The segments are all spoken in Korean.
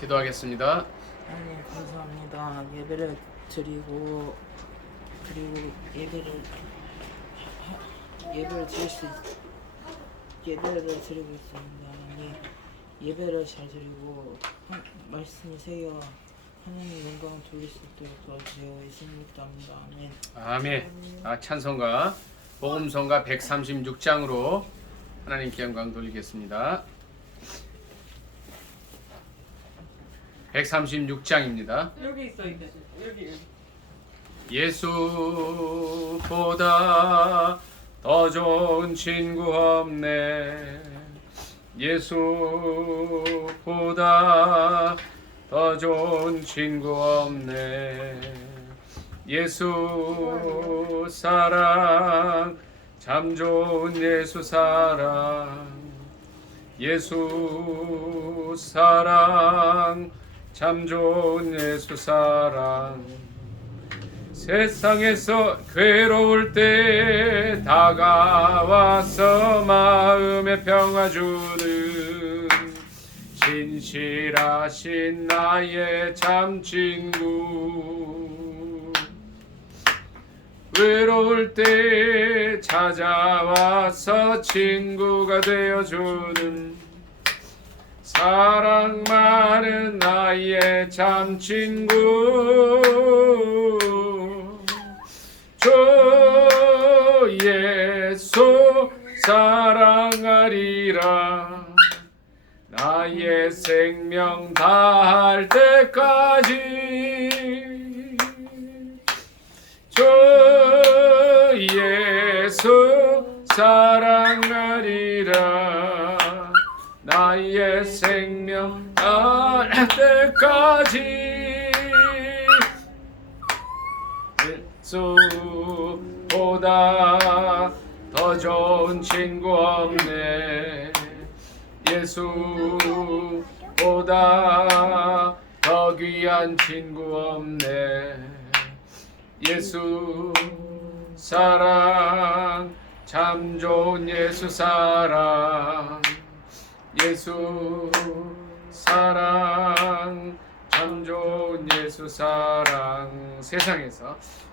기도하겠습니다. 하나님 감사합니다. 예배를 드리고 그리고 예배를 드릴 수 예배를 드리고 있습니다. 하나님 예배를 잘 드리고 말씀이 새겨 하나님 영광을 돌릴 수 있도록 도와주세요. 예수님 기도합니다. 아멘. 아멘. 찬송가 복음성가 136장으로 하나님께 영광 돌리겠습니다. 136장입니다. 여기 있어 이제 여기. 예수보다 더 좋은 친구 없네. 예수보다 더 좋은 친구 없네. 예수 사랑 참 좋은 예수 사랑. 예수 사랑 참 좋은 예수 사랑. 세상에서 괴로울 때 다가와서 마음의 평화 주는 진실하신 나의 참 친구. 외로울 때 찾아와서 친구가 되어주는 사랑 많은 나의 참 친구. 주 예수 사랑하리라. 나의 생명 다할 때까지. 주 예수 사랑하리라. 나의 생명 다할 때까지. 예수보다 더 좋은 친구 없네. 예수보다 더 귀한 친구 없네. 예수 사랑 참 좋은 예수 사랑. 예수 사랑 참 좋은 예수 사랑.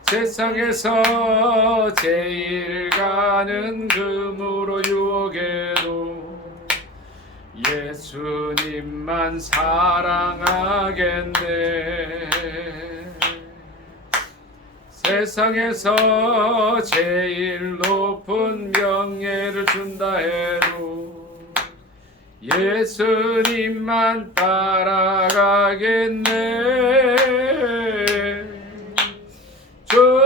세상에서 제일 가는 금으로 유혹해도 예수님만 사랑하겠네. 세상에서 제일 높은 명예를 준다 해도 예수님만 따라가겠네. 주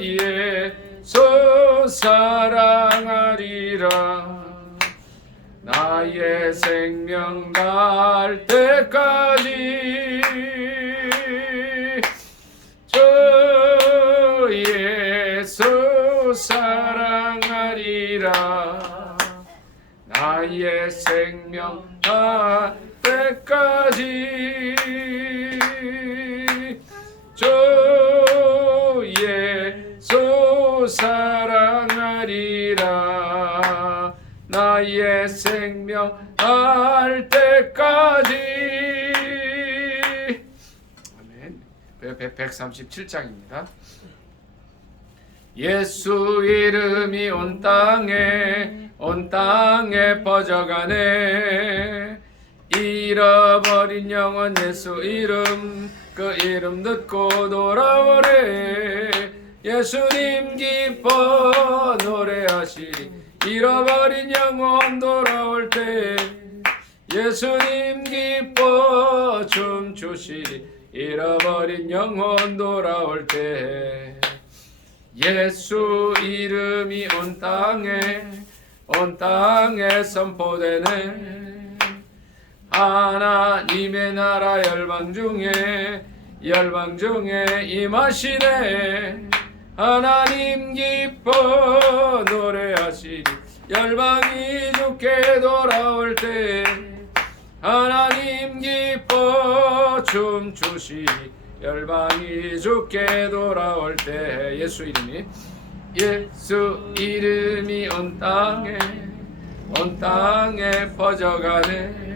예수 사랑하리라. 나의 생명 다할 때까지. 주 예수 사랑하리라. 나의 생명 다할 때까지. 주 예수 사랑하리라. 나의 생명 다할 때까지. 아멘. 137장입니다. 예수 이름이 온 땅에 퍼져가네. 잃어버린 영혼 예수 이름, 그 이름 듣고 돌아오래. 예수님 기뻐 노래하시리. 잃어버린 영혼 돌아올 때 예수님 기뻐 춤추시리. 잃어버린 영혼 돌아올 때 예수 이름이 온 땅에 선포되네. 하나님의 나라 열방 중에 임하시네. 하나님 기뻐 노래하시리. 열방이 주께 돌아올 때 하나님 기뻐 춤추시리. 열방이 주께 돌아올 때 예수 이름이 온 땅에 퍼져가네.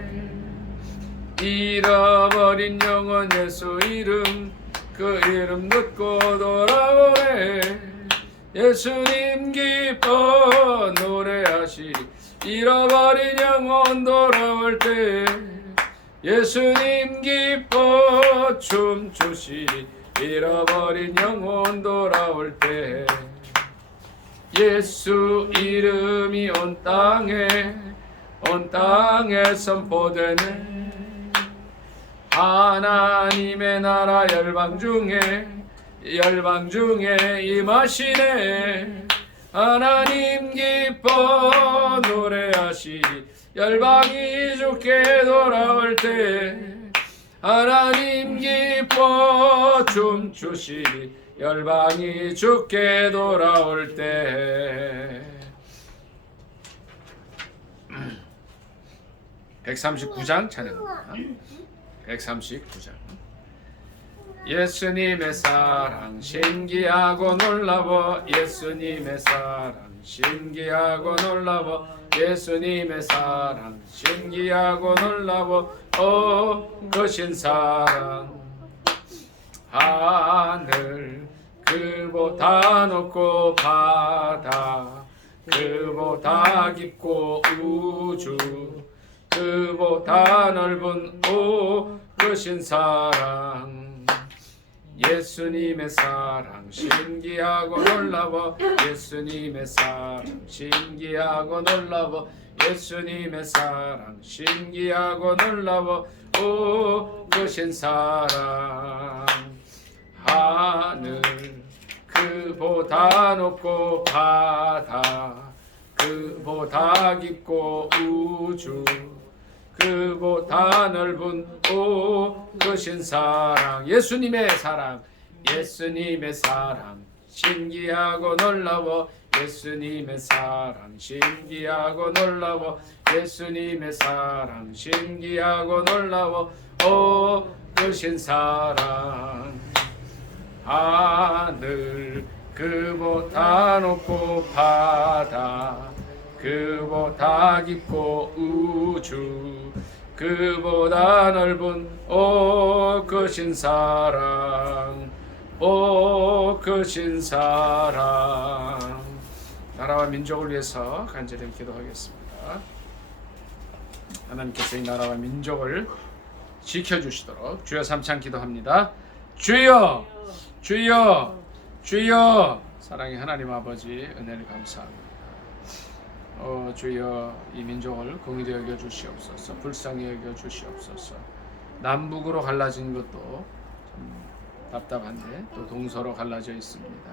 잃어버린 영혼 예수 이름 그 이름 듣고 돌아오네. 예수님 기뻐 노래하시 잃어버린 영혼 돌아올 때. 예수님 기뻐 춤추시 잃어버린 영혼 돌아올 때. 예수 이름이 온 땅에 선포되네. 하나님의 나라 열방 중에 임하시네. 하나님 기뻐 노래하시 열방이 주께 돌아올 때. 하나님 기뻐 춤추시 열방이 주께 돌아올 때. 139장 찬양합니다. 139장. 예수님의 사랑 신기하고 놀라워. 예수님의 사랑 신기하고 놀라워. 예수님의 사랑 신기하고 놀라워. 거신 사랑 하늘 그보다 높고 바다 그보다 깊고 우주 그보다 넓은 거신 사랑. 예수님의 사랑 신기하고 놀라워. 예수님의 사랑 신기하고 놀라워. 예수님의 사랑 신기하고 놀라워. 거신 사랑 하늘 그보다 높고 바다 그보다 깊고 우주 그보다 넓은 거신 사랑. 예수님의 사랑 예수님의 사랑 신기하고 놀라워. 예수님의 사랑 신기하고 놀라워. 예수님의 사랑 신기하고 놀라워. 거신 사랑 하늘 그보다 높고 바다 그보다 깊고 우주 그보다 넓은 거신 사랑 거신 사랑. 나라와 민족을 위해서 간절히 기도하겠습니다. 하나님께서 이 나라와 민족을 지켜주시도록 주여 삼창 기도합니다. 주여 주여 주여. 사랑의 하나님 아버지 은혜를 감사합니다. 주여 이 민족을 공의히 여겨 주시옵소서. 불쌍히 여겨 주시옵소서. 남북으로 갈라진 것도 참 답답한데 또 동서로 갈라져 있습니다.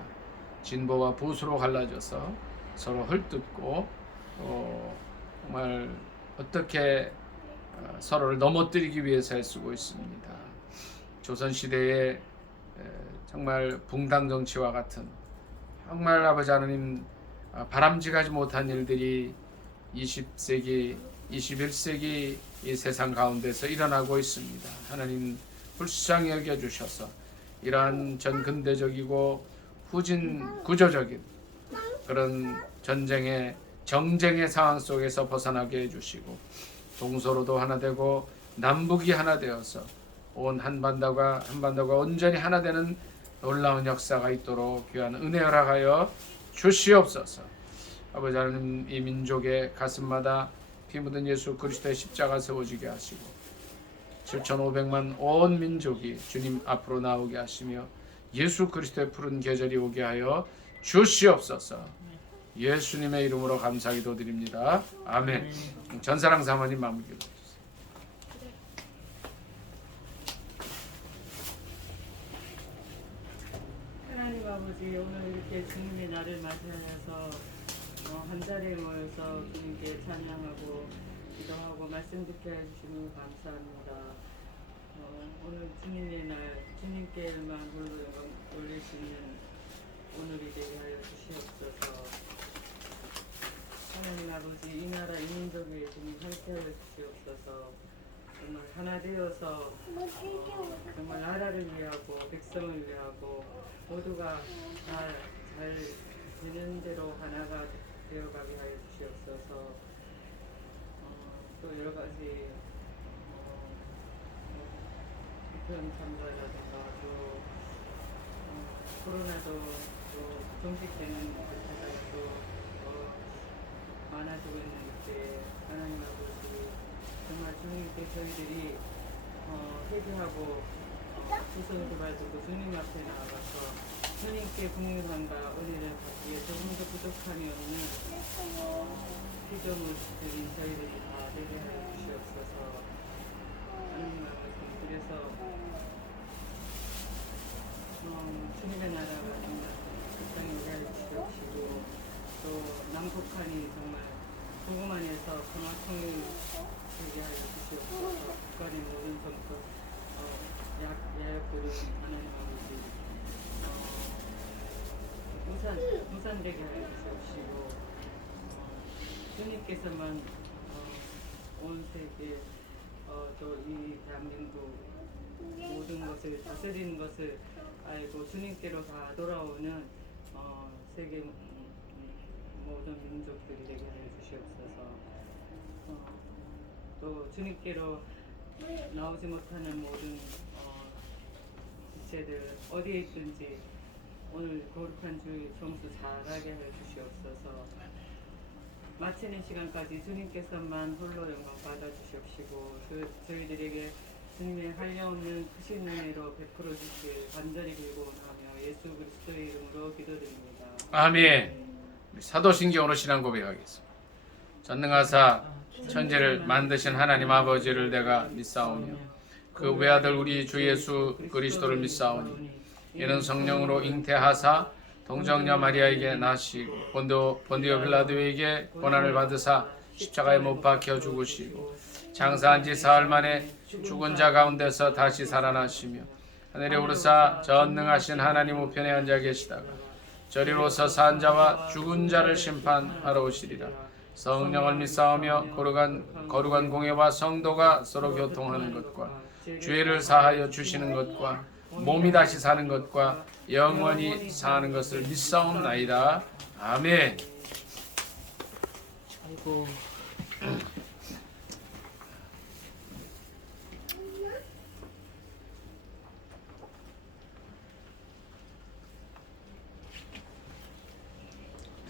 진보와 보수로 갈라져서 서로 헐뜯고 정말 어떻게 서로를 넘어뜨리기 위해서 애쓰고 있습니다. 조선시대에 정말 붕당 정치와 같은 정말 아버지 하나님 바람직하지 못한 일들이 20세기, 21세기 이 세상 가운데서 일어나고 있습니다. 하나님 불쌍히 여겨주셔서 이러한 전근대적이고 후진 구조적인 그런 정쟁의 상황 속에서 벗어나게 해주시고 동서로도 하나 되고 남북이 하나 되어서 온 한반도가 온전히 하나 되는 놀라운 역사가 있도록 귀한 은혜 허락하여 주시옵소서. 아버지 하나님 이 민족의 가슴마다 피 묻은 예수 그리스도의 십자가 세워지게 하시고 7,500만 온 민족이 주님 앞으로 나오게 하시며 예수 그리스도의 푸른 계절이 오게 하여 주시옵소서. 예수님의 이름으로 감사기도 드립니다. 아멘. 전사랑 사모님 마무리 기도. 하나님 아버지, 오늘 이렇게 주님의 날을 맞이하여서 한 자리에 모여서 주님께 찬양하고 기도하고 말씀 듣게 해주시니 감사합니다. 오늘 주님의 날, 주님께만 올릴 수 있는 오늘이 되게 하여 주시옵소서. 하나님 아버지, 이 나라 이 민족에 주님 함께하여 주시옵소서. 정말 하나 되어서 정말 나라를 위하고 백성을 위하고 모두가 잘 되는 대로 하나가 되어가게 하여 주시옵소서. 또 여러 가지 참사라든가 또 코로나도 또 종식되는 듯하다가 또 많아지고 있는 때 하나님 아버지 정말 주님께 저희들이 회개하고 구성도 가지고 주님 앞에 나아가서 주님께 국민함과 은혜를 받기에 조금도 부족함이 없는 피조물들인 저희들이 다 되게 하여 주시옵소서. 하나님 아버지 그래서 주님의 나라가 정말 이 땅에 오게 하여 주시옵시고 또 남북한이 정말 복음 안에서 평화통일 되게 하여 주시옵소서. 북한의 모든 정권 야약들은 하나님 아버지 무산되게 하여 주시옵시고 주님께서만 온 세계 또 이 대한민국 모든 것을 다스리는 것을 알고 주님께로 다 돌아오는 세계 모든 민족들이 되게 하여 주시옵소서. 또 주님께로 나오지 못하는 모든 지체들 어디에 있든지 오늘 거룩한 주의 성수 잘하게 하여 주시옵소서. 마치는 시간까지 주님께서만 홀로 영광 받아 주시옵시고 저희들에게 주님의 한량없는 크신 은혜로 베풀어 주실 간절히 기도하며 예수 그리스도의 이름으로 기도드립니다. 아멘. 사도신경으로 신앙 고백하겠습니다. 전능하사 천지를 만드신 하나님 아버지를 내가 믿사오며 그 외아들 우리 주 예수 그리스도를 믿사오니 이는 성령으로 잉태하사 동정녀 마리아에게 나시고 본디오 빌라도에게 고난을 받으사 십자가에 못 박혀 죽으시고 장사한 지 사흘 만에 죽은 자 가운데서 다시 살아나시며 하늘에 오르사 전능하신 하나님 우편에 앉아 계시다가 저리로서 산 자와 죽은 자를 심판하러 오시리라. 성령을 믿사오며 거룩한 공예와 성도가 서로 교통하는 것과 죄를 사하여 주시는 것과 몸이 다시 사는 것과 영원히 사는 것을 믿사옵나이다. 아멘. 아이고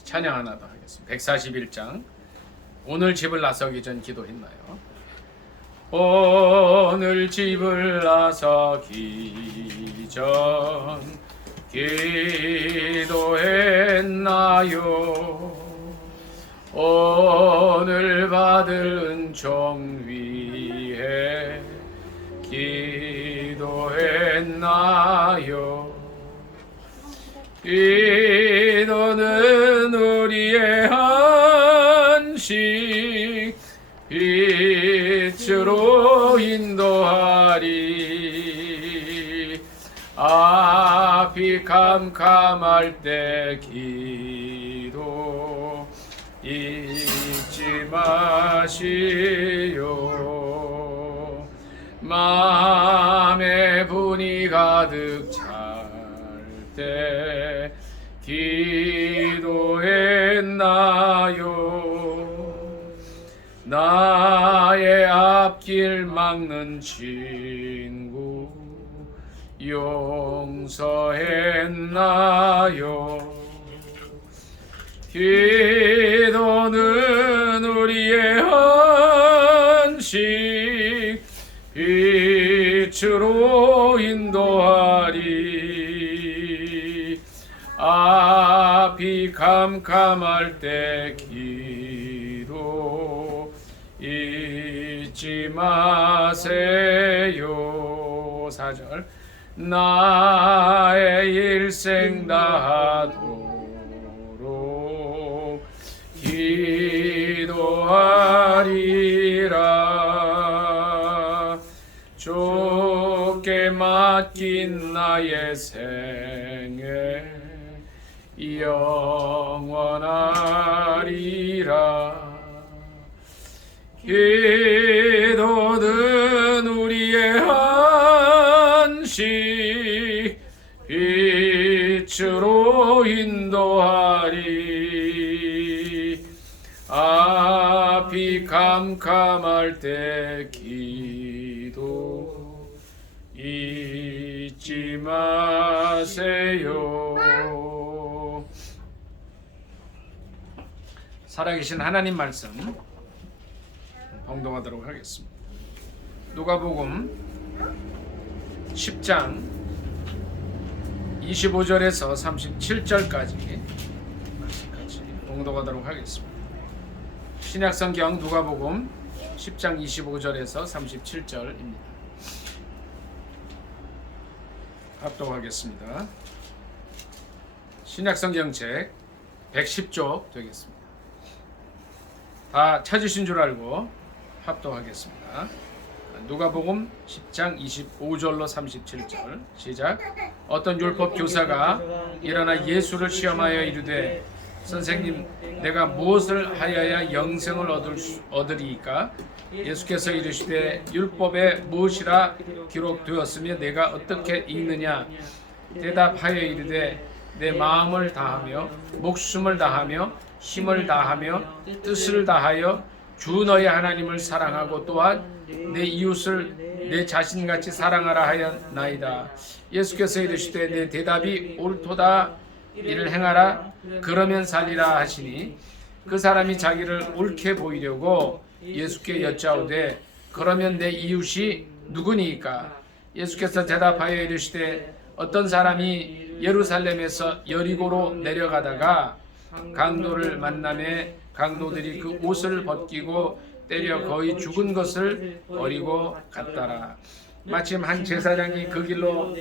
찬양 하나 더 하겠습니다. 141장. 오늘 집을 나서기 전 기도했나요? 오늘 집을 나서기 전 기도했나요? 오늘 받을 은총 위에 기도했나요? 기도는 우리의 안식 빛으로 인도하리. 앞이 캄캄할 때 기도 잊지 마시오. 마음에 분이 가득 찰 때 기도했나요? 나의 앞길 막는 친구 용서했나요? 기도는 우리의 안식 빛으로 인도하리. 앞이 캄캄할 때 기도 잊지 마세요. 4절 나의 일생 다하도록 기도하리라. 좁게 맡긴 나의 생애 영원하리라. 기도는 우리의 안식 빛으로 인도하리. 앞이 캄캄할 때 기도 잊지 마세요. 살아계신 하나님 말씀 봉독하도록 하겠습니다. 누가복음 10장 25절에서 37절까지 말씀까지 봉독하도록 하겠습니다. 신약성경 누가복음 10장 25절에서 37절입니다. 합독하겠습니다. 신약성경 책 110쪽 되겠습니다. 다 찾으신 줄 알고 합독하겠습니다. 누가복음 10장 25절로 37절 시작. 어떤 율법 교사가 일어나 예수를 시험하여 이르되 선생님, 내가 무엇을 하여야 영생을 얻으리이까? 예수께서 이르시되 율법에 무엇이라 기록되었으며 내가 어떻게 읽느냐? 대답하여 이르되 내 마음을 다하며 목숨을 다하며 힘을 다하며 뜻을 다하여 주 너희 하나님을 사랑하고 또한 내 이웃을 내 자신같이 사랑하라 하였나이다. 예수께서 이르시되 내 대답이 옳도다. 이를 행하라. 그러면 살리라 하시니 그 사람이 자기를 옳게 보이려고 예수께 여짜오되 그러면 내 이웃이 누구니까? 예수께서 대답하여 이르시되 어떤 사람이 예루살렘에서 여리고로 내려가다가 강도를 만나매 강도들이 그 옷을 벗기고 때려 거의 죽은 것을 버리고 갔더라. 마침 한 제사장이 그 길로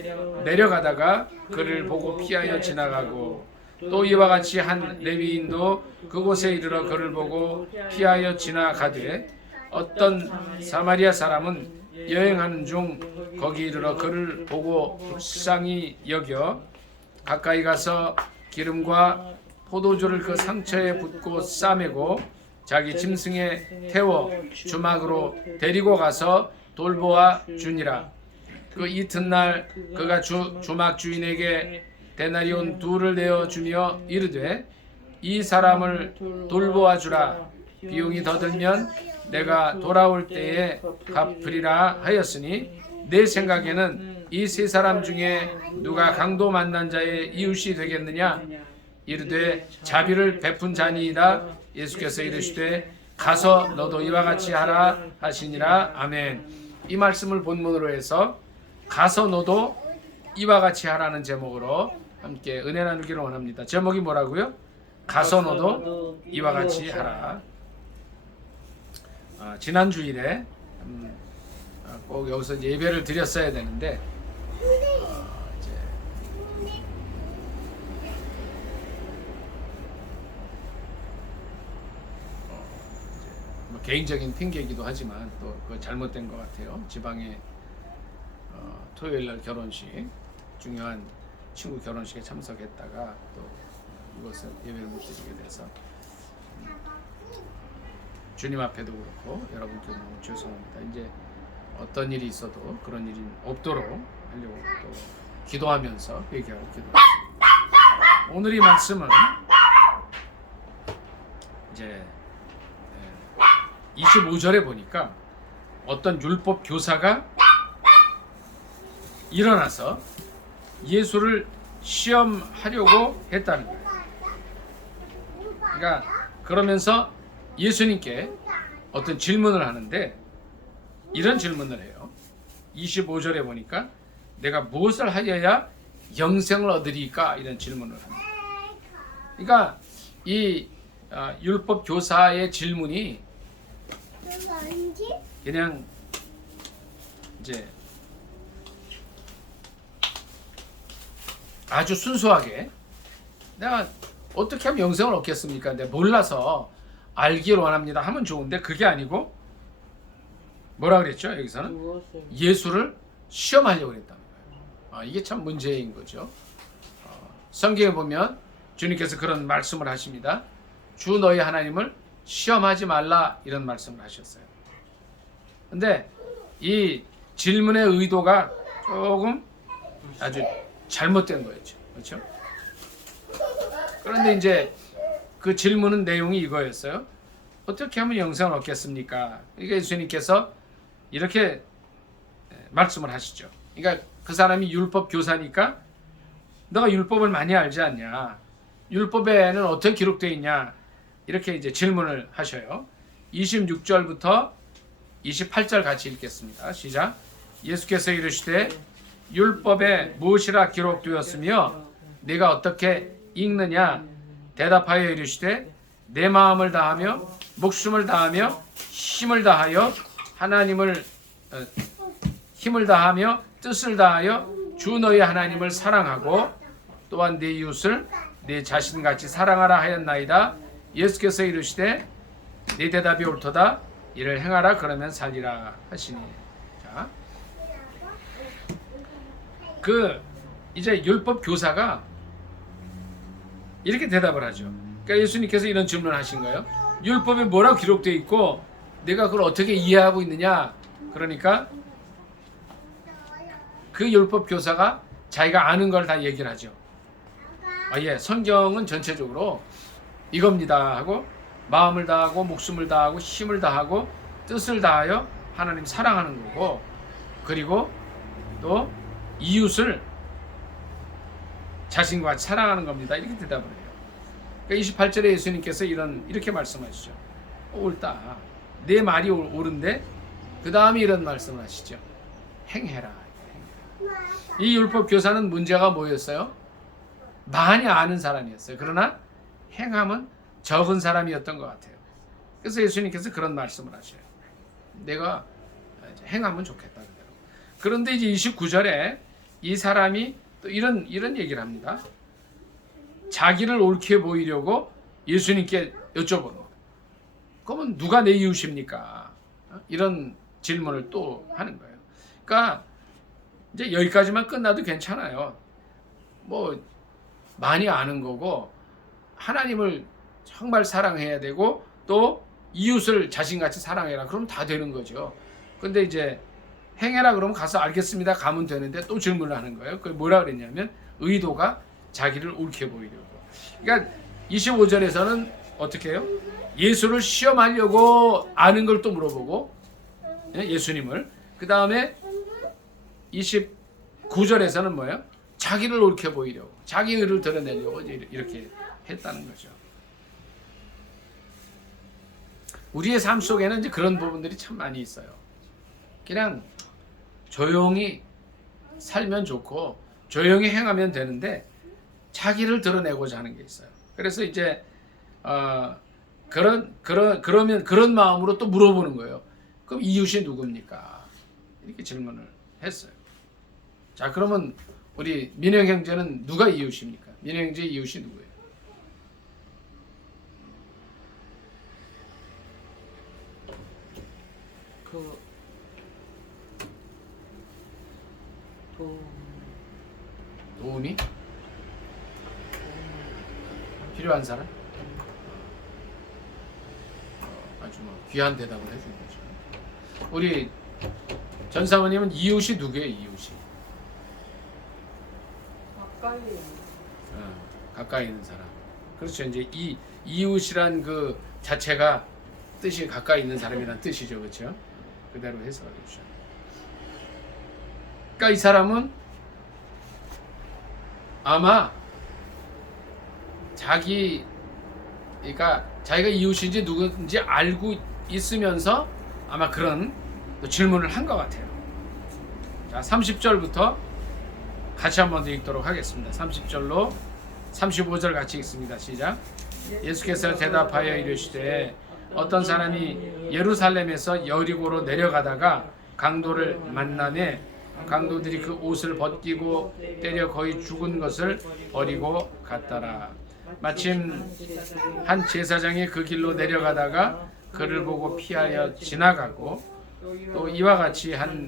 내려가다가 그를 보고 피하여 지나가고 또 이와 같이 한 레위인도 그곳에 이르러 그를 보고 피하여 지나가되 어떤 사마리아 사람은 여행하는 중 거기 이르러 그를 보고 불쌍히 여겨 가까이 가서 기름과 포도주를 그 상처에 붓고 싸매고 자기 짐승에 태워 주막으로 데리고 가서 돌보아 주니라. 그 이튿날 그가 주막 주인에게 데나리온 2를 내어 주며 이르되 이 사람을 돌보아 주라. 비용이 더 들면 내가 돌아올 때에 갚으리라 하였으니 내 생각에는 이 세 사람 중에 누가 강도 만난 자의 이웃이 되겠느냐? 이르되 자비를 베푼 자니이다. 예수께서 이르시되 가서 너도 이와 같이 하라 하시니라. 아멘. 이 말씀을 본문으로 해서 가서 너도 이와 같이 하라는 제목으로 함께 은혜 나누기를 원합니다. 제목이 뭐라고요? 가서 너도 이와 같이 하라. 지난 주일에 꼭 여기서 이제 예배를 드렸어야 되는데 이제 뭐 개인적인 핑계이기도 하지만 또 그거 잘못된 것 같아요. 지방에 토요일 날 결혼식, 중요한 친구 결혼식에 참석했다가 또 이것을 예배를 못 드리게 돼서 주님 앞에도 그렇고 여러분께 너무 죄송합니다. 이제 어떤 일이 있어도 그런 일이 없도록 하려고 또 기도하면서 회개하고 기도했습니다. 오늘 이 말씀은 이제 25절에 보니까 어떤 율법 교사가 일어나서 예수를 시험하려고 했다는 거예요. 그러니까 그러면서 예수님께 어떤 질문을 하는데 이런 질문을 해요. 25절에 보니까 내가 무엇을 하여야 영생을 얻으리까? 이런 질문을 합니다. 그러니까 이 율법 교사의 질문이 그냥 이제 아주 순수하게 내가 어떻게 하면 영생을 얻겠습니까? 내가 몰라서 알기를 원합니다 하면 좋은데 그게 아니고 뭐라 그랬죠? 여기서는 예수를 시험하려고 그랬다는 거예요. 이게 참 문제인 거죠. 성경에 보면 주님께서 그런 말씀을 하십니다. 주 너희 하나님을 시험하지 말라 이런 말씀을 하셨어요. 근데 이 질문의 의도가 조금 아주 잘못된 거였죠. 그렇죠? 그런데 이제 그 질문은 내용이 이거였어요. 어떻게 하면 영생을 얻겠습니까? 이게 예수님께서 이렇게 말씀을 하시죠. 그러니까 그 사람이 율법 교사니까 너가 율법을 많이 알지 않냐? 율법에는 어떻게 기록되어 있냐? 이렇게 이제 질문을 하셔요. 26절부터 28절 같이 읽겠습니다. 시작. 예수께서 이르시되 율법에 무엇이라 기록되었으며 네가 어떻게 읽느냐? 대답하여 이르시되 내 마음을 다하며 목숨을 다하며 힘을 다하여 하나님을 힘을 다하며 뜻을 다하여 주 너희 하나님을 사랑하고 또한 네 이웃을 네 자신같이 사랑하라 하였나이다. 예수께서 이르시되 네 대답이 옳도다. 이를 행하라 그러면 살리라 하시니. 자, 이제 율법 교사가 이렇게 대답을 하죠. 그러니까 예수님께서 이런 질문을 하신 거예요. 율법에 뭐라고 기록되어 있고 내가 그걸 어떻게 이해하고 있느냐. 그러니까 그 율법 교사가 자기가 아는 걸 다 얘기를 하죠. 예, 성경은 전체적으로 이겁니다 하고 마음을 다하고 목숨을 다하고 힘을 다하고 뜻을 다하여 하나님 사랑하는 거고, 그리고 또 이웃을 자신과 같이 사랑하는 겁니다. 이렇게 대답을 해요. 그러니까 28절에 예수님께서 이렇게 말씀하시죠. 옳다. 내 말이 옳은데 그 다음에 이런 말씀을 하시죠. 행해라. 이 율법 교사는 문제가 뭐였어요? 많이 아는 사람이었어요. 그러나 행함은 적은 사람이었던 것 같아요. 그래서 예수님께서 그런 말씀을 하셔요. 내가 행하면 좋겠다. 그런데 이제 29절에 이 사람이 또 이런 얘기를 합니다. 자기를 옳게 보이려고 예수님께 여쭤보는 거예요. 그러면 누가 내 이웃입니까? 이런 질문을 또 하는 거예요. 그러니까 이제 여기까지만 끝나도 괜찮아요. 뭐 많이 아는 거고 하나님을 정말 사랑해야 되고 또 이웃을 자신같이 사랑해라. 그럼 다 되는 거죠. 근데 이제 행해라 그러면 가서 알겠습니다 가면 되는데 또 질문을 하는 거예요. 그게 뭐라 그랬냐면 의도가 자기를 옳게 보이려고. 그러니까 25절에서는 어떻게 해요? 예수를 시험하려고 아는 걸 또 물어보고 예수님을. 그 다음에 29절에서는 뭐예요? 자기를 옳게 보이려고, 자기 의를 드러내려고 이렇게 했다는 거죠. 우리의 삶 속에는 이제 그런 부분들이 참 많이 있어요. 그냥 조용히 살면 좋고 조용히 행하면 되는데 자기를 드러내고자 하는 게 있어요. 그래서 이제 그러면 그런 마음으로 또 물어보는 거예요. 그럼 이웃이 누굽니까? 이렇게 질문을 했어요. 자, 그러면 우리 민영 형제는 누가 이웃입니까? 민영 형제 이웃이 누구예요? 도움이 필요한 사람? 아주 뭐 귀한 대답을 해주는 거죠. 우리 전 사모님은 이웃이 누구예요? 이웃이 가까이 있는 사람. 그렇죠. 이제 이 이웃이란 그 자체가 뜻이 가까이 있는 사람이라는 뜻이죠, 그렇죠? 그대로 해석해 주죠. 그러니까 이 사람은 아마 자기가 이웃인지 누군지 알고 있으면서 아마 그런 질문을 한 것 같아요. 자, 30절부터 같이 한번 더 읽도록 하겠습니다. 30절로 35절 같이 읽습니다. 시작. 예수께서 대답하여 이르시되 어떤 사람이 예루살렘에서 여리고로 내려가다가 강도를 만나매 강도들이 그 옷을 벗기고 때려 거의 죽은 것을 버리고 갔더라. 마침 한 제사장이 그 길로 내려가다가 그를 보고 피하여 지나가고 또 이와 같이 한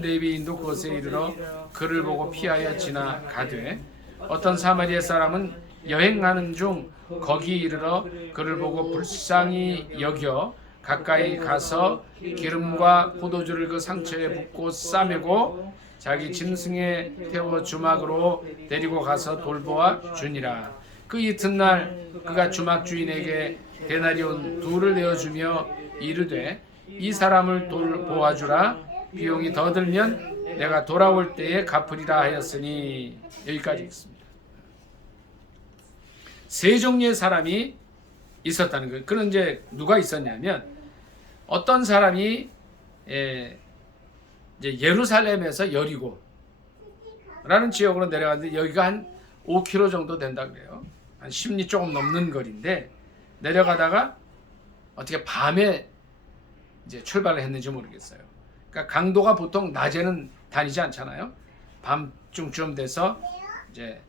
레위인도 그곳에 이르러 그를 보고 피하여 지나가되 어떤 사마리아 사람은 여행하는 중 거기 이르러 그를 보고 불쌍히 여겨 가까이 가서 기름과 포도주를 그 상처에 붓고 싸매고 자기 짐승에 태워 주막으로 데리고 가서 돌보아 주니라. 그 이튿날 그가 주막 주인에게 데나리온 2를 내어주며 이르되 이 사람을 돌보아 주라. 비용이 더 들면 내가 돌아올 때에 갚으리라 하였으니. 여기까지 있습니다. 세 종류의 사람이 있었다는 거예요. 그런 이제 누가 있었냐면 어떤 사람이 이제 예루살렘에서 여리고라는 지역으로 내려갔는데 여기가 한 5km 정도 된다 그래요. 한 10리 조금 넘는 거리인데 내려가다가 어떻게 밤에 이제 출발을 했는지 모르겠어요. 그러니까 강도가 보통 낮에는 다니지 않잖아요. 밤중쯤 돼서 이제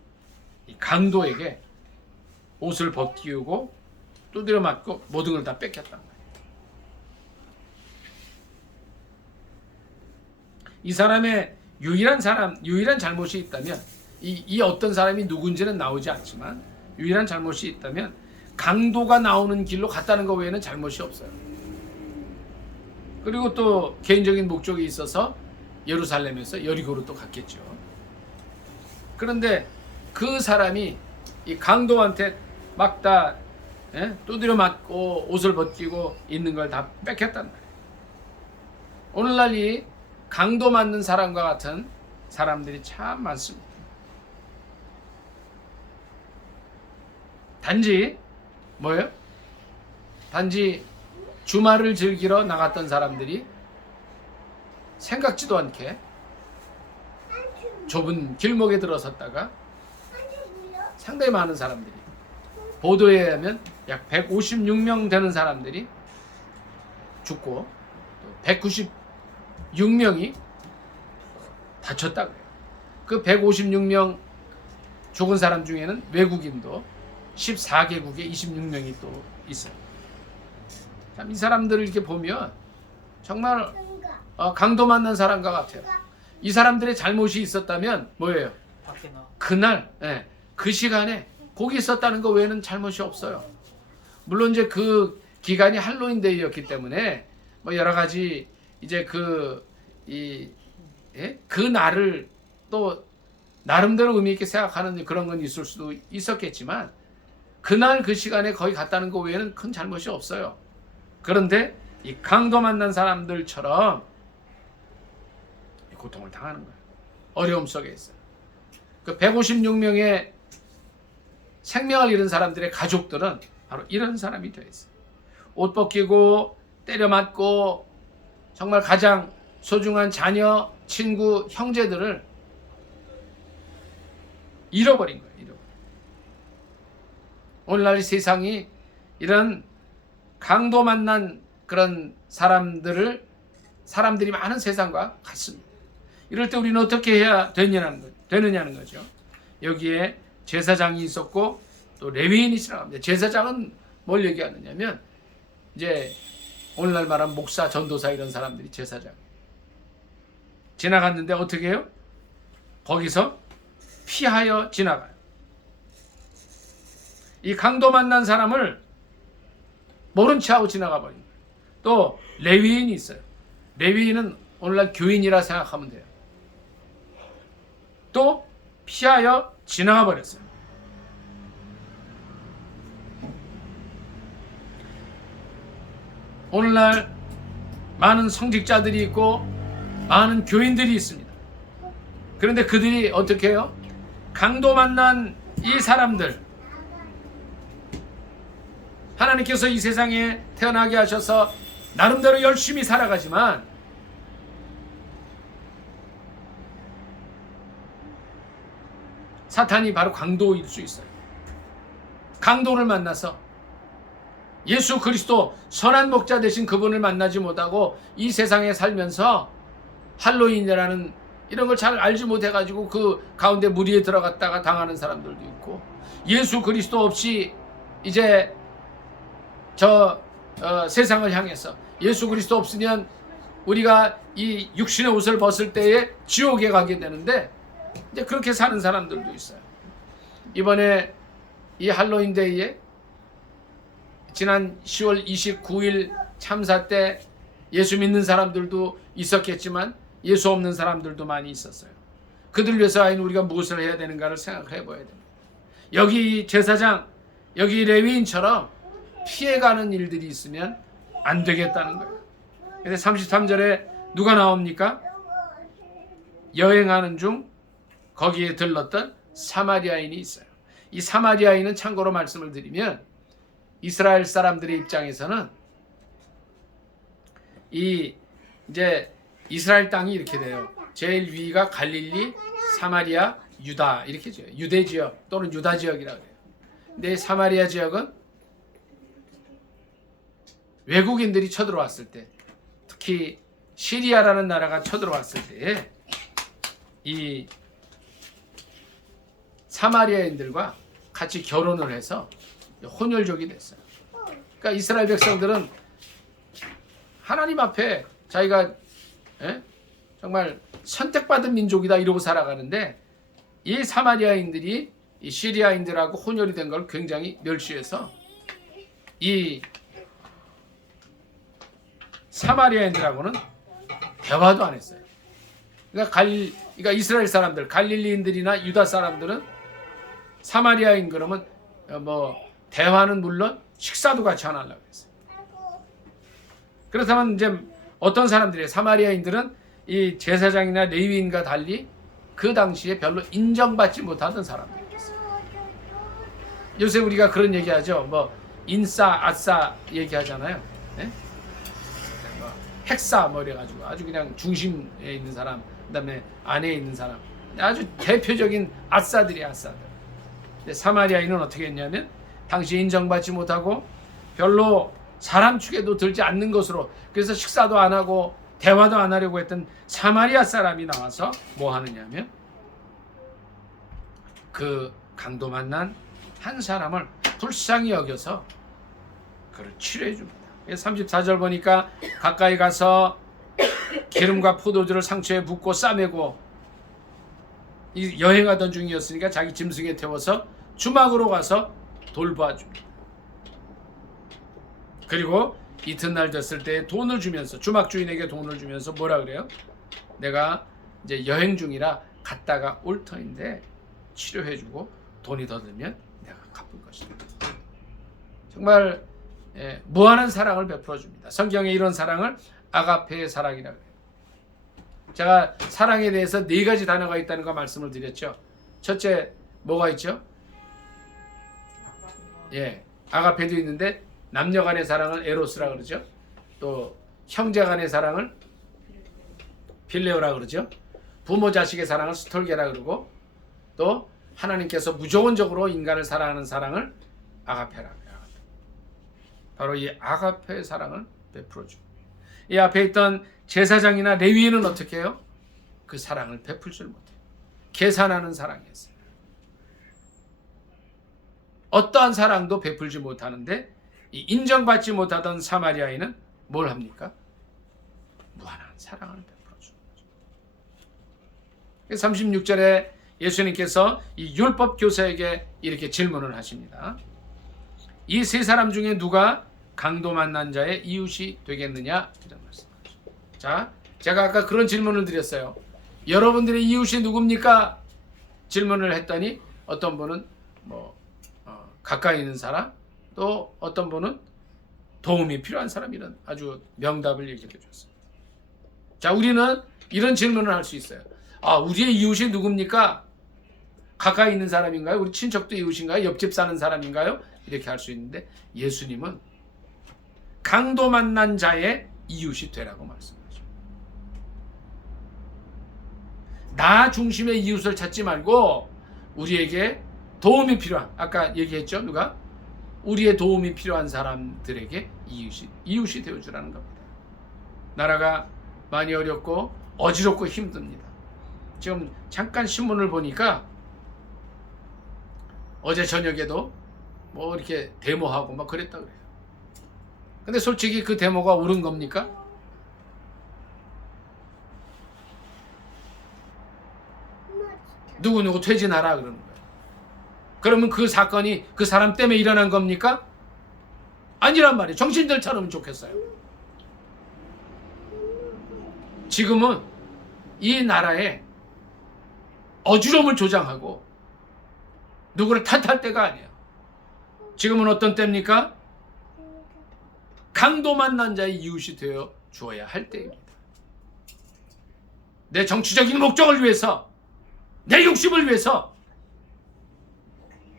이 강도에게 옷을 벗기우고 두드려 맞고 모든 걸 다 뺏겼단 말이에요. 이 사람의 유일한 잘못이 있다면 이 어떤 사람이 누군지는 나오지 않지만 유일한 잘못이 있다면 강도가 나오는 길로 갔다는 것 외에는 잘못이 없어요. 그리고 또 개인적인 목적이 있어서 예루살렘에서 여리고로 또 갔겠죠. 그런데 그 사람이 이 강도한테 막 다 두드려 맞고 옷을 벗기고 있는 걸 다 뺏겼단 말이에요. 오늘날 이 강도 맞는 사람과 같은 사람들이 참 많습니다. 단지 뭐예요? 단지 주말을 즐기러 나갔던 사람들이 생각지도 않게 좁은 길목에 들어섰다가 상당히 많은 사람들이, 보도에 의하면 약 156명 되는 사람들이 죽고 196명이 다쳤다고 해요. 그 156명 죽은 사람 중에는 외국인도 14개국에 26명이 또 있어요. 참 이 사람들을 이렇게 보면 정말 강도 만난 사람과 같아요. 이 사람들의 잘못이 있었다면 뭐예요? 그날 그 시간에 거기 있었다는 것 외에는 잘못이 없어요. 물론 이제 그 기간이 할로윈데이였기 때문에 뭐 여러 가지 이제 그 날을 또 나름대로 의미 있게 생각하는 그런 건 있을 수도 있었겠지만 그날 그 시간에 거기 갔다는 것 외에는 큰 잘못이 없어요. 그런데 이 강도 만난 사람들처럼 고통을 당하는 거예요. 어려움 속에 있어요. 그 156명의 생명을 잃은 사람들의 가족들은 바로 이런 사람이 되어 있어요. 옷 벗기고 때려 맞고 정말 가장 소중한 자녀, 친구, 형제들을 잃어버린 거예요. 오늘날 세상이 이런 강도 만난 그런 사람들이 많은 세상과 같습니다. 이럴 때 우리는 어떻게 해야 되느냐는 거죠. 여기에 제사장이 있었고 또 레위인이 지나갑니다. 제사장은 뭘 얘기하느냐면 이제 오늘날 말하면 목사, 전도사 이런 사람들이 제사장 지나갔는데 어떻게 해요? 거기서 피하여 지나가요. 이 강도 만난 사람을 모른 체하고 지나가 버린 거예요. 또 레위인이 있어요. 레위인은 오늘날 교인이라 생각하면 돼요. 또 피하여 지나가 버렸어요. 오늘날 많은 성직자들이 있고 많은 교인들이 있습니다. 그런데 그들이 어떻게 해요? 강도 만난 이 사람들, 하나님께서 이 세상에 태어나게 하셔서 나름대로 열심히 살아가지만 사탄이 바로 강도일 수 있어요. 강도를 만나서 예수 그리스도 선한 목자 되신 그분을 만나지 못하고 이 세상에 살면서 할로윈이라는 이런 걸 잘 알지 못해가지고 그 가운데 무리에 들어갔다가 당하는 사람들도 있고, 예수 그리스도 없이 이제 세상을 향해서 예수 그리스도 없으면 우리가 이 육신의 옷을 벗을 때에 지옥에 가게 되는데 이제 그렇게 사는 사람들도 있어요. 이번에 이 할로윈데이에 지난 10월 29일 참사 때 예수 믿는 사람들도 있었겠지만 예수 없는 사람들도 많이 있었어요. 그들 위해서 우리가 무엇을 해야 되는가를 생각해 봐야 됩니다. 여기 제사장, 여기 레위인처럼 피해가는 일들이 있으면 안 되겠다는 거예요. 근데 33절에 누가 나옵니까? 여행하는 중 거기에 들렀던 사마리아인이 있어요. 이 사마리아인은 참고로 말씀을 드리면 이스라엘 사람들의 입장에서는 이제 이스라엘 땅이 이렇게 돼요. 제일 위가 갈릴리, 사마리아, 유다 이렇게 지어요. 유대 지역 또는 유다 지역이라고 해요. 근데 사마리아 지역은 외국인들이 쳐들어왔을 때, 특히 시리아라는 나라가 쳐들어왔을 때에 이 사마리아인들과 같이 결혼을 해서 혼혈족이 됐어요. 그러니까 이스라엘 백성들은 하나님 앞에 자기가 정말 선택받은 민족이다 이러고 살아가는데, 이 사마리아인들이 이 시리아인들하고 혼혈이 된 걸 굉장히 멸시해서 이 사마리아인들하고는 대화도 안 했어요. 그러니까 이스라엘 사람들, 갈릴리인들이나 유다 사람들은 사마리아인 그러면 뭐 대화는 물론 식사도 같이 안 하려고 했어요. 그렇다면 이제 어떤 사람들이, 사마리아인들은 이 제사장이나 레위인과 달리 그 당시에 별로 인정받지 못하던 사람들이었어요. 요새 우리가 그런 얘기하죠. 뭐 인싸, 아싸 얘기하잖아요. 네? 뭐 핵사 뭐 이래가지고 아주 그냥 중심에 있는 사람, 그다음에 안에 있는 사람, 아주 대표적인 아싸들이 아싸들. 근데 사마리아인은 어떻게 했냐면 당시 인정받지 못하고 별로 사람 축에도 들지 않는 것으로, 그래서 식사도 안 하고 대화도 안 하려고 했던 사마리아 사람이 나와서 뭐 하느냐면 그 강도 만난 한 사람을 불쌍히 여겨서 그를 치료해 줍니다. 34절 보니까 가까이 가서 기름과 포도주를 상처에 붓고 싸매고, 이 여행하던 중이었으니까 자기 짐승에 태워서 주막으로 가서 돌봐 줍니다. 그리고 이튿날 됐을 때 돈을 주면서, 주막 주인에게 돈을 주면서 뭐라 그래요? 내가 이제 여행 중이라 갔다가 올 터인데 치료해주고 돈이 더 들면 내가 갚을 것이다. 정말 무한한 사랑을 베풀어 줍니다. 성경에 이런 사랑을 아가페의 사랑이라고 해요. 제가 사랑에 대해서 4가지 단어가 있다는 거 말씀을 드렸죠. 첫째 뭐가 있죠? 아가페도 있는데 남녀 간의 사랑을 에로스라 그러죠. 또 형제 간의 사랑을 필레오라 그러죠. 부모 자식의 사랑을 스톨게라 그러고, 또 하나님께서 무조건적으로 인간을 사랑하는 사랑을 아가페라 그래요. 바로 이 아가페의 사랑을 베풀어 줍니다. 이 앞에 있던 제사장이나 레위인은 어떻게 해요? 그 사랑을 베풀지 못해요. 계산하는 사랑이었어요. 어떠한 사랑도 베풀지 못하는데, 이 인정받지 못하던 사마리아인은 뭘 합니까? 무한한 사랑을 베풀어 주는 거죠. 36절에 예수님께서 이 율법 교사에게 이렇게 질문을 하십니다. 이 세 사람 중에 누가 강도 만난 자의 이웃이 되겠느냐? 이런 말씀하죠. 자, 제가 아까 그런 질문을 드렸어요. 여러분들의 이웃이 누굽니까? 질문을 했더니 어떤 분은 가까이 있는 사람, 또 어떤 분은 도움이 필요한 사람, 이런 아주 명답을 얘기해 줬어요. 자, 우리는 이런 질문을 할 수 있어요. 우리의 이웃이 누굽니까? 가까이 있는 사람인가요? 우리 친척도 이웃인가요? 옆집 사는 사람인가요? 이렇게 할 수 있는데, 예수님은 강도 만난 자의 이웃이 되라고 말씀하죠. 나 중심의 이웃을 찾지 말고 우리에게 도움이 필요한, 아까 얘기했죠? 누가? 우리의 도움이 필요한 사람들에게 이웃이 되어주라는 겁니다. 나라가 많이 어렵고 어지럽고 힘듭니다. 지금 잠깐 신문을 보니까 어제 저녁에도 뭐 이렇게 데모하고 막 그랬다 그래요. 근데 솔직히 그 데모가 옳은 겁니까? 누구누구 퇴진하라 그러는 거예요. 그러면 그 사건이 그 사람 때문에 일어난 겁니까? 아니란 말이에요. 정신들 차리면 좋겠어요. 지금은 이 나라에 어지러움을 조장하고 누구를 탓할 때가 아니에요. 지금은 어떤 때입니까? 강도 만난 자의 이웃이 되어 주어야 할 때입니다. 내 정치적인 목적을 위해서, 내 욕심을 위해서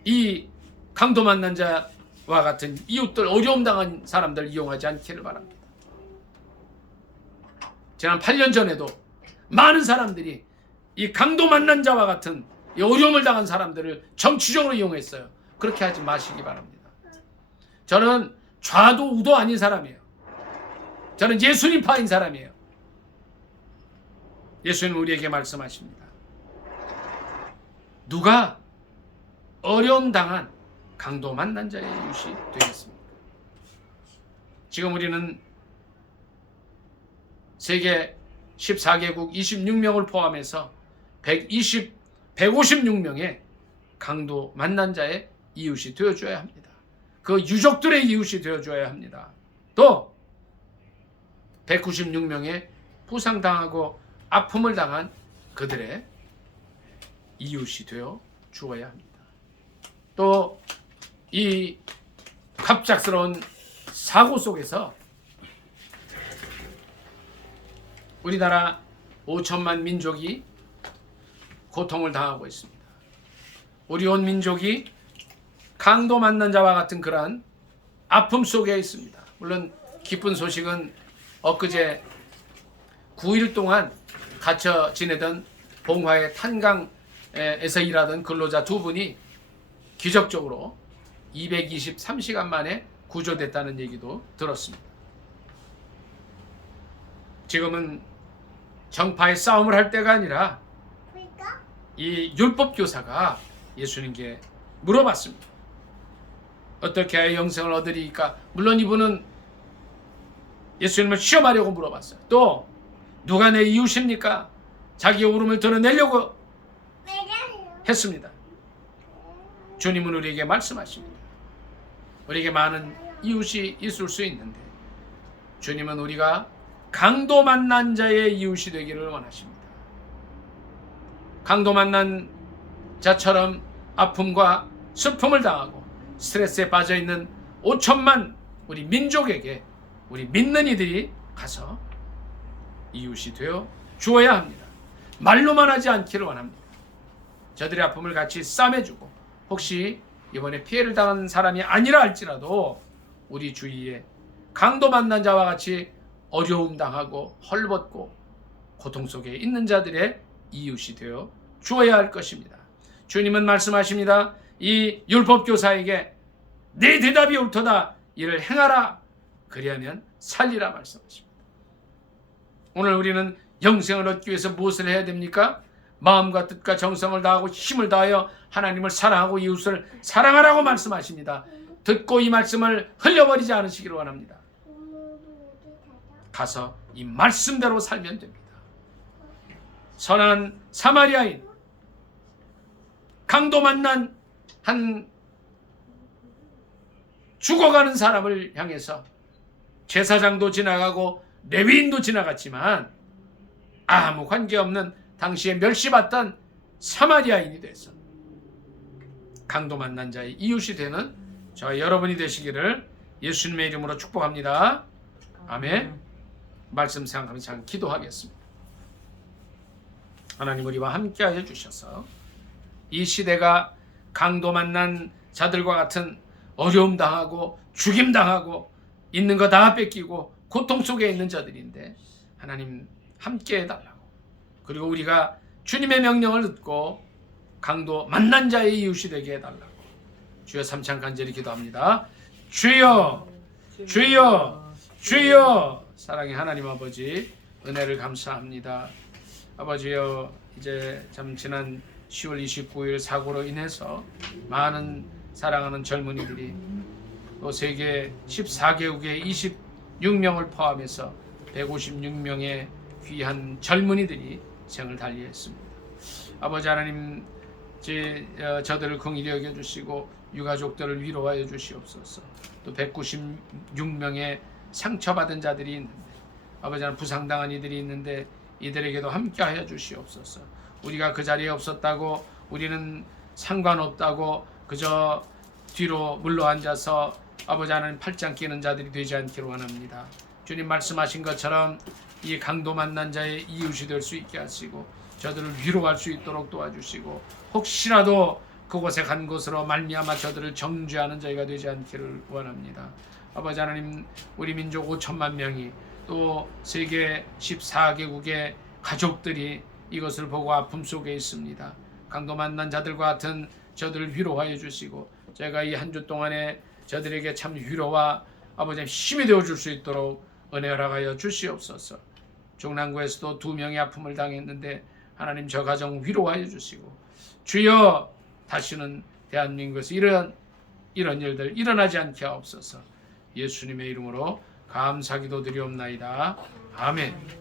이 강도 만난 자와 같은 이웃들, 어려움 당한 사람들 이용하지 않기를 바랍니다. 지난 8년 전에도 많은 사람들이 이 강도 만난 자와 같은 이 어려움을 당한 사람들을 정치적으로 이용했어요. 그렇게 하지 마시기 바랍니다. 저는 좌도 우도 아닌 사람이에요. 저는 예수님파인 사람이에요. 예수님 우리에게 말씀하십니다. 누가 어려움 당한 강도 만난 자의 이웃이 되겠습니까? 지금 우리는 세계 14개국 26명을 포함해서 156명의 강도 만난 자의 이웃이 되어줘야 합니다. 그 유족들의 이웃이 되어줘야 합니다. 또 196명의 부상당하고 아픔을 당한 그들의 이웃이 되어 주어야 합니다. 또 이 갑작스러운 사고 속에서 우리나라 5천만 민족이 고통을 당하고 있습니다. 우리 온 민족이 강도 만난 자와 같은 그러한 아픔 속에 있습니다. 물론 기쁜 소식은 엊그제 9일 동안 갇혀 지내던 봉화의 탄강에서 일하던 근로자 2분이 기적적으로 223시간 만에 구조됐다는 얘기도 들었습니다. 지금은 정파의 싸움을 할 때가 아니라 이 율법 교사가 예수님께 물어봤습니다. 어떻게 해야 영생을 얻으리까? 물론 이분은 예수님을 시험하려고 물어봤어요. 또 누가 내 이웃입니까? 자기의 울음을 드러내려고 했습니다. 주님은 우리에게 말씀하십니다. 우리에게 많은 이웃이 있을 수 있는데 주님은 우리가 강도 만난 자의 이웃이 되기를 원하십니다. 강도 만난 자처럼 아픔과 슬픔을 당하고 스트레스에 빠져있는 5천만 우리 민족에게 우리 믿는 이들이 가서 이웃이 되어 주어야 합니다. 말로만 하지 않기를 원합니다. 저들의 아픔을 같이 싸매주고 혹시 이번에 피해를 당한 사람이 아니라 할지라도 우리 주위에 강도 만난 자와 같이 어려움 당하고 헐벗고 고통 속에 있는 자들의 이웃이 되어 주어야 할 것입니다. 주님은 말씀하십니다. 이 율법교사에게 내 대답이 옳도다. 이를 행하라. 그리하면 살리라 말씀하십니다. 오늘 우리는 영생을 얻기 위해서 무엇을 해야 됩니까? 마음과 뜻과 정성을 다하고 힘을 다하여 하나님을 사랑하고 이웃을 사랑하라고 말씀하십니다. 듣고 이 말씀을 흘려버리지 않으시기를 원합니다. 가서 이 말씀대로 살면 됩니다. 선한 사마리아인, 강도 만난 한 죽어가는 사람을 향해서 제사장도 지나가고 레위인도 지나갔지만 아무 관계없는 당시에 멸시받던 사마리아인이 돼서 강도 만난 자의 이웃이 되는 저와 여러분이 되시기를 예수님의 이름으로 축복합니다. 아멘. 말씀 생각하면서 참 기도하겠습니다. 하나님 우리와 함께하여 주셔서 이 시대가 강도 만난 자들과 같은 어려움 당하고 죽임 당하고 있는 거 다 뺏기고 고통 속에 있는 자들인데 하나님 함께 해달라고, 그리고 우리가 주님의 명령을 듣고 강도 만난 자의 이웃이 되게 해달라고 주여 삼창 간절히 기도합니다. 주여 주여 주여. 사랑의 하나님 아버지, 은혜를 감사합니다. 아버지여, 이제 참 지난 10월 29일 사고로 인해서 많은 사랑하는 젊은이들이 또 세계 14개국의 26명을 포함해서 156명의 귀한 젊은이들이 생을 달리했습니다. 아버지 하나님, 저들을 긍휼히 여겨주시고 유가족들을 위로하여 주시옵소서. 또 196명의 상처받은 자들이 있는데 아버지 하나님, 부상당한 이들이 있는데 이들에게도 함께하여 주시옵소서. 우리가 그 자리에 없었다고, 우리는 상관없다고 그저 뒤로 물러앉아서 아버지 하나님 팔짱 끼는 자들이 되지 않기를 원합니다. 주님 말씀하신 것처럼 이 강도 만난 자의 이웃이 될 수 있게 하시고 저들을 위로할 수 있도록 도와주시고 혹시라도 그곳에 간 것으로 말미암아 저들을 정죄하는 자가 되지 않기를 원합니다. 아버지 하나님, 우리 민족 5천만 명이 또 세계 14개국의 가족들이 이것을 보고 아픔 속에 있습니다. 강도 만난 자들과 같은 저들을 위로하여 주시고 제가 이 한 주 동안에 저들에게 참 위로와 아버지 힘이 되어 줄 수 있도록 은혜 허락하여 주시옵소서. 중랑구에서도 2명이 아픔을 당했는데 하나님 저 가정 위로하여 주시고 주여 다시는 대한민국에서 이런 일들 일어나지 않게 하옵소서. 예수님의 이름으로 감사기도 드리옵나이다. 아멘.